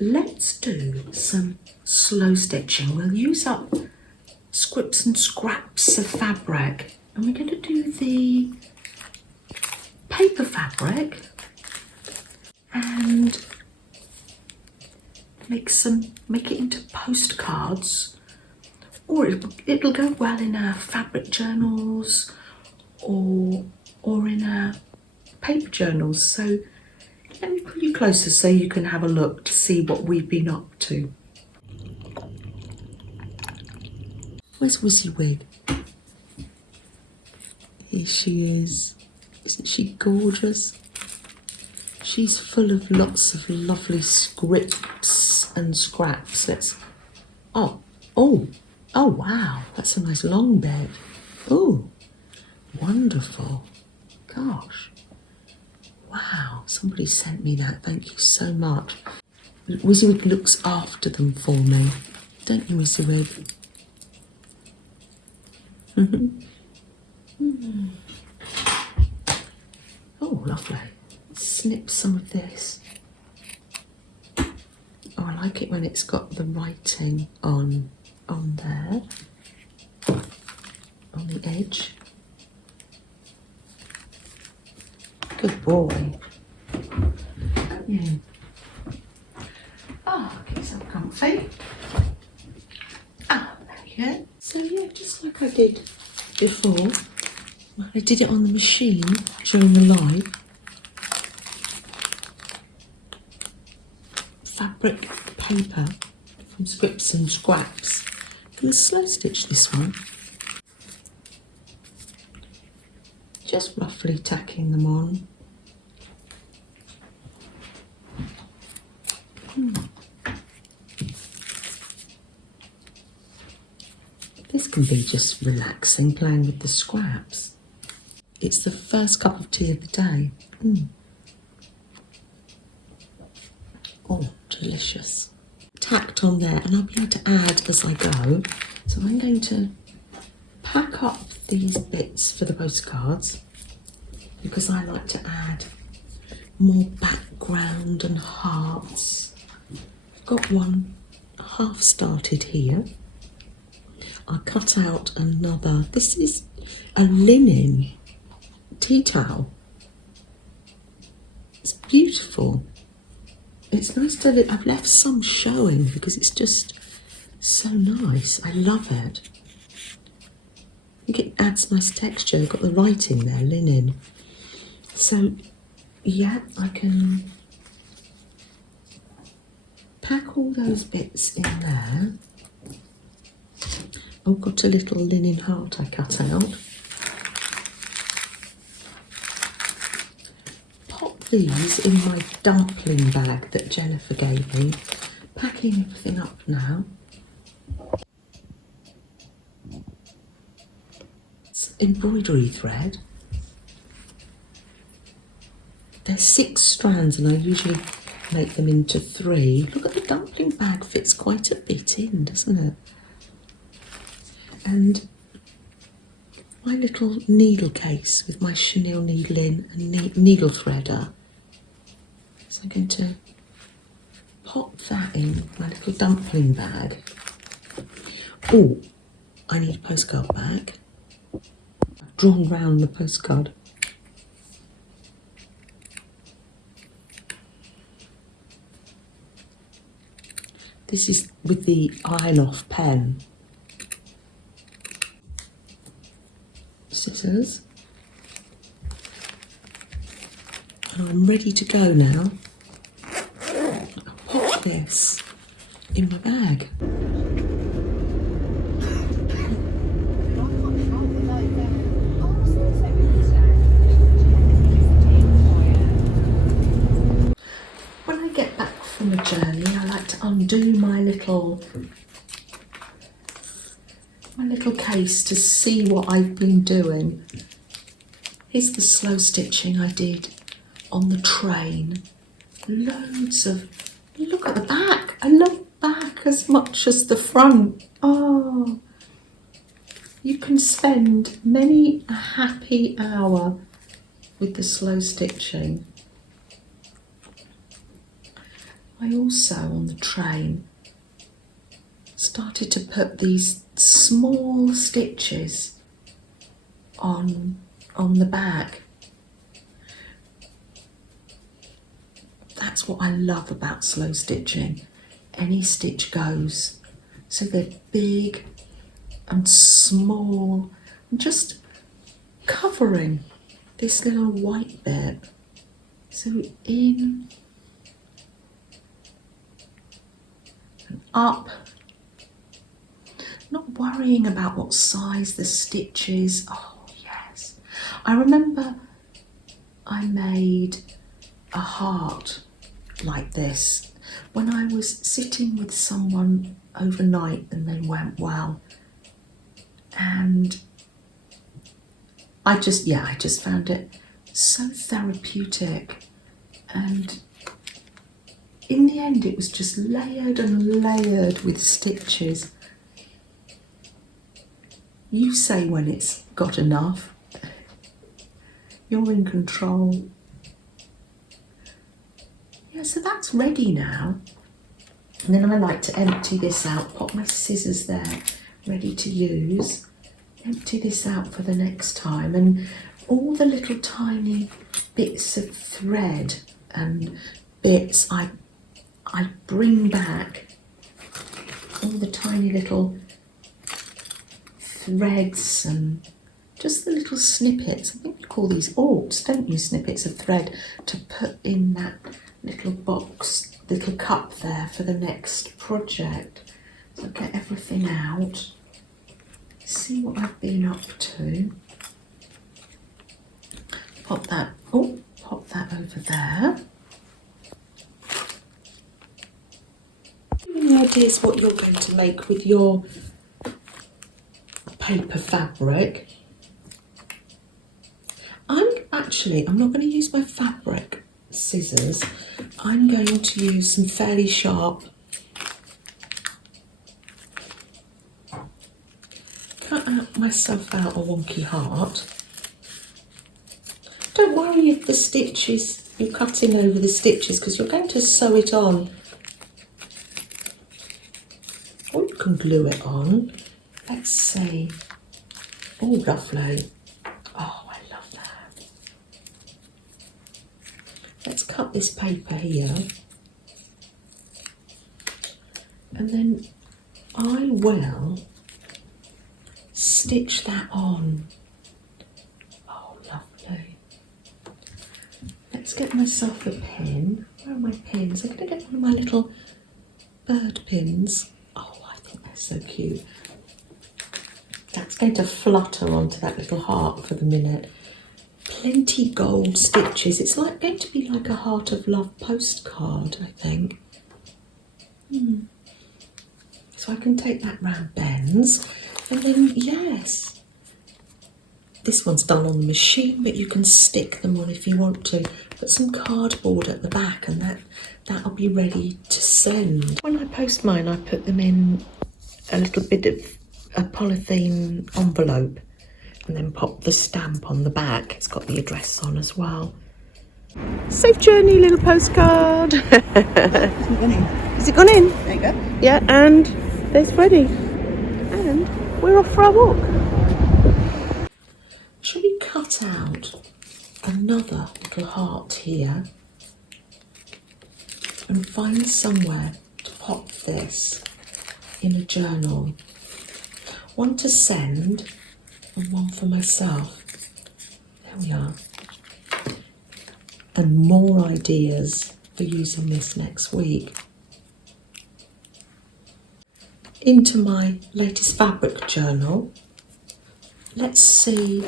let's do some slow stitching. We'll use up scrips and scraps of fabric, and we're going to do the paper fabric and make it into postcards, or it'll go well in our fabric journals or in our paper journals. So let me pull you closer so you can have a look to see what we've been up to. Where's Wysiwyg? Here she is. Isn't she gorgeous? She's full of lots of lovely scripts and scraps. Oh wow, that's a nice long bed. Oh, wonderful. Gosh. Wow, somebody sent me that. Thank you so much. Wysiwyg looks after them for me. Don't you, Wysiwyg? Oh, lovely. Snip some of this. Oh, I like it when it's got the writing on there, on the edge. Good boy. Yeah. Oh, get so comfy. Ah, there you go. So yeah, just like I did before, I did it on the machine during the live. Fabric paper from Scripts and Scraps. I'm going to slow stitch this one. Just roughly tacking them on. This can be just relaxing, playing with the scraps. It's the first cup of tea of the day. Oh, delicious. Tacked on there, and I'll be able to add as I go. So I'm going to pack up these bits for the postcards because I like to add more background and hearts. I've got one half started here. I cut out another. This is a linen tea towel. It's beautiful. It's nice to, I've left some showing because it's just so nice. I love it. I think it adds nice texture. I've got the writing there, linen. So yeah, I can pack all those bits in there. Oh, got a little linen heart I cut out. Pop these in my dumpling bag that Jennifer gave me. Packing everything up now. It's embroidery thread. There's 6 strands and I usually make them into 3. Look at the dumpling bag, fits quite a bit in, doesn't it? And my little needle case with my chenille needle in and needle threader. So I'm going to pop that in my little dumpling bag. Oh, I need a postcard bag. I've drawn round the postcard. This is with the iron off pen. Scissors. And I'm ready to go now. I'll pop this in my bag. When I get back from a journey, I like to undo my little case to see what I've been doing. Here's the slow stitching I did on the train. Loads of, look at the back. I love back as much as the front. Oh, you can spend many a happy hour with the slow stitching. I also, on the train, started to put these small stitches on the bag. That's what I love about slow stitching. Any stitch goes. So they're big and small, and just covering this little white bit. So in and up. Not worrying about what size the stitch is. Oh yes. I remember I made a heart like this when I was sitting with someone overnight and they went well. And I just found it so therapeutic. And in the end, it was just layered and layered with stitches. You say when it's got enough. You're in control. Yeah, so that's ready now. And then I like to empty this out, pop my scissors there, ready to use. Empty this out for the next time. And all the little tiny bits of thread and bits I bring back. All the tiny little threads and just the little snippets. I think you call these orts, don't you? Snippets of thread to put in that little box, little cup there for the next project. So get everything out. See what I've been up to. Pop that over there. Any ideas what you're going to make with your paper fabric? I'm not going to use my fabric scissors. I'm going to use some fairly sharp cut myself out a wonky heart. Don't worry if the stitches, you're cutting over the stitches, because you're going to sew it on. Or you can glue it on. Let's see. Oh, lovely. Oh, I love that. Let's cut this paper here. And then I will stitch that on. Oh, lovely. Let's get myself a pin. Where are my pins? I'm going to get one of my little bird pins. Oh, I think they're so cute. That's going to flutter onto that little heart for the minute. Plenty gold stitches. It's like going to be like a Heart of Love postcard, I think. So I can take that round bends. And then, yes, this one's done on the machine, but you can stick them on if you want to. Put some cardboard at the back and that'll be ready to send. When I post mine, I put them in a little bit of a polythene envelope and then pop the stamp on the back. It's got the address on as well. Safe journey, little postcard. Has it gone in? There you go. Yeah, and there's Freddie. And we're off for our walk. Should we cut out another little heart here and find somewhere to pop this in a journal? One to send and one for myself. There we are. And more ideas for using this next week. Into my latest fabric journal. Let's see,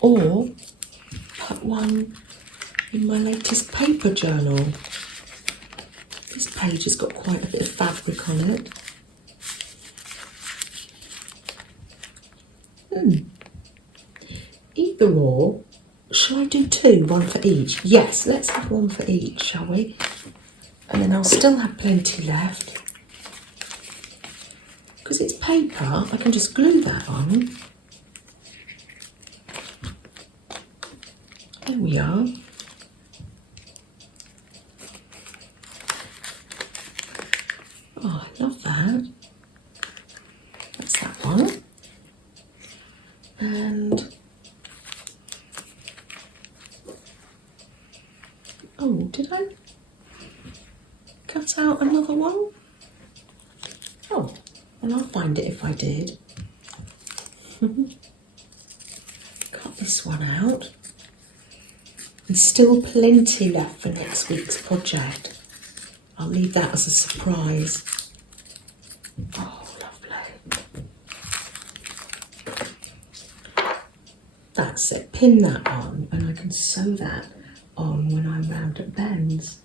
or put one in my latest paper journal. This page has got quite a bit of fabric on it. Either or. Shall I do two, one for each? Yes, let's have one for each, shall we? And then I'll still have plenty left. Because it's paper, I can just glue that on. There we are. cut out another one? Oh, well, I'll find it if I did. Cut this one out. There's still plenty left for next week's project. I'll leave that as a surprise. Oh, lovely. That's it. Pin that on and I can sew that on when I'm round at Ben's.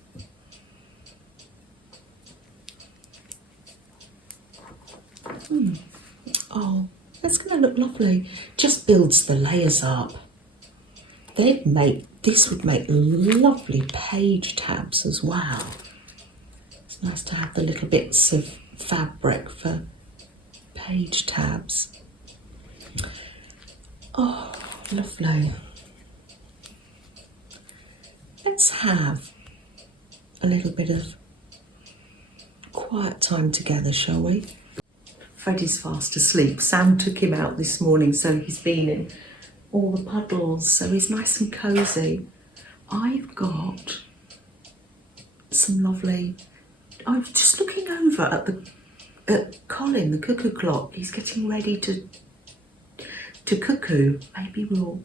Oh, that's going to look lovely. Just builds the layers up. This would make lovely page tabs as well. It's nice to have the little bits of fabric for page tabs. Oh, lovely. Let's have a little bit of quiet time together, shall we? Freddie's fast asleep. Sam took him out this morning, so he's been in all the puddles, so he's nice and cosy. I've got some lovely... I was just looking over at Colin, the cuckoo clock. He's getting ready to cuckoo. Maybe we'll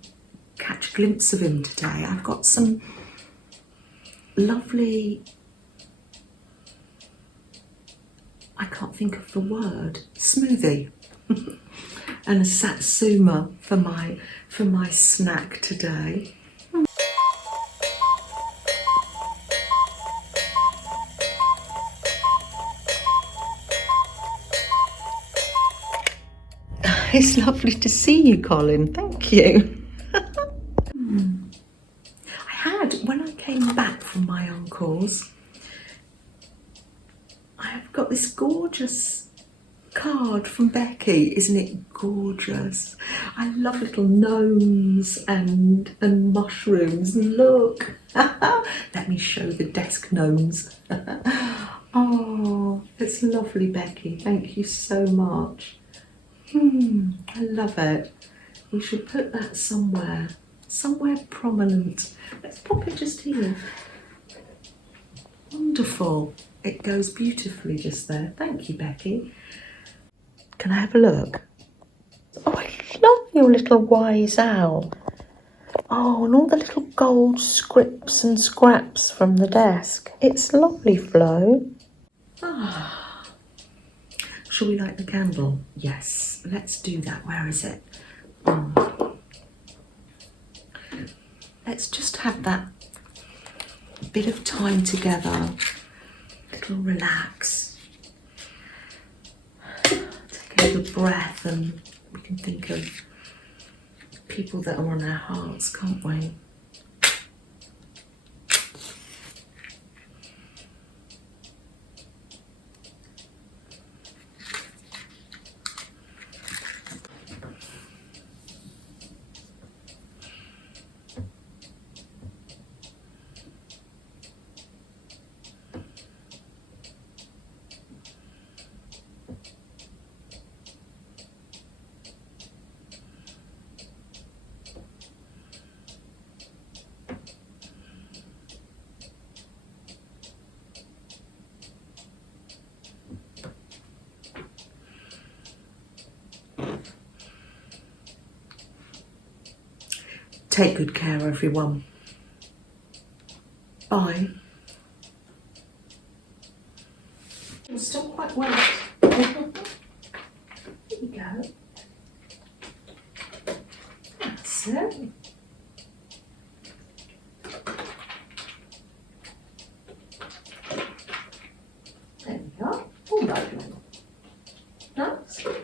catch a glimpse of him today. I've got some lovely... I can't think of the word, smoothie and a satsuma for my snack today. It's lovely to see you, Colin. Thank you. When I came back from my uncle's, I've got this gorgeous card from Becky. Isn't it gorgeous? I love little gnomes and mushrooms. Look. Let me show the desk gnomes. Oh, it's lovely, Becky. Thank you so much. I love it. We should put that somewhere prominent. Let's pop it just here. Wonderful. It goes beautifully just there. Thank you, Becky. Can I have a look? Oh, I love your little wise owl. Oh, and all the little gold scripts and scraps from the desk. It's lovely, Flo. Ah. Shall we light the candle? Yes, let's do that. Where is it? Let's just have that bit of time together. Little relax. Take a little breath and we can think of people that are on our hearts, can't we? Take good care, everyone. Bye. It's still quite wet. There you go. That's it. There we go. All lovely. Nice. There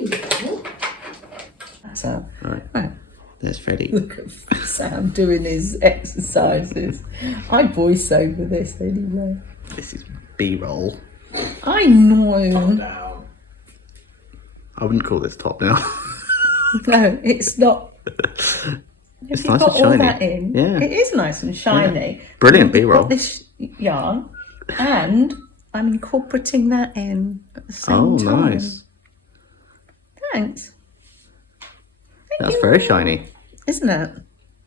you go. That's it. Right. There's Freddie. Look at Sam doing his exercises. I voice over this anyway. This is B-roll. I know. Top down. I wouldn't call this top down. No, it's not. It's If nice got and shiny. all that in, Yeah. it is nice and shiny. Yeah. Brilliant We've B-roll. got this yarn, and I'm incorporating that in at the same Oh, time. nice. Thanks. Thank That's you. very shiny. Isn't it?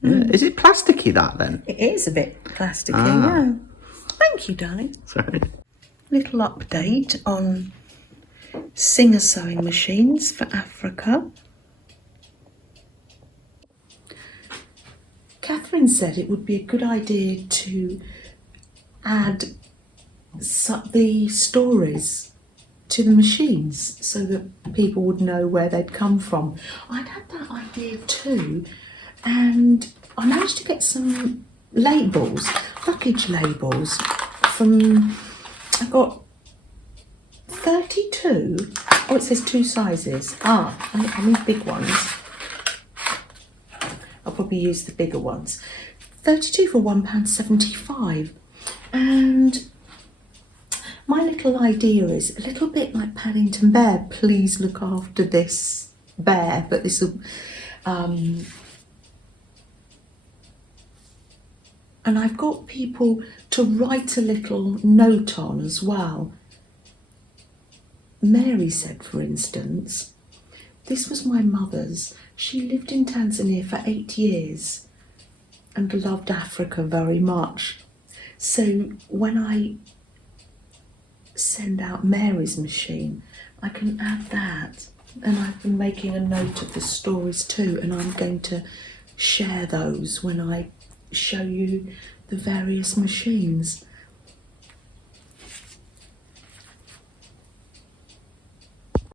Yeah. Is it plasticky, that then? It is a bit plasticky, Ah. yeah. Thank you, darling. Sorry. Little update on Singer sewing machines for Africa. Catherine said it would be a good idea to add the stories to the machines so that people would know where they'd come from. I'd had that idea too, and I managed to get some labels, luggage labels from, I got 32, oh it says 2 sizes, I need big ones. I'll probably use the bigger ones. 32 for £1.75, and my little idea is a little bit like Paddington Bear, please look after this bear, but this will, and I've got people to write a little note on as well. Mary said, for instance, this was my mother's. She lived in Tanzania for 8 years and loved Africa very much. So when I send out Mary's machine, I can add that. And I've been making a note of the stories too, and I'm going to share those when I show you the various machines.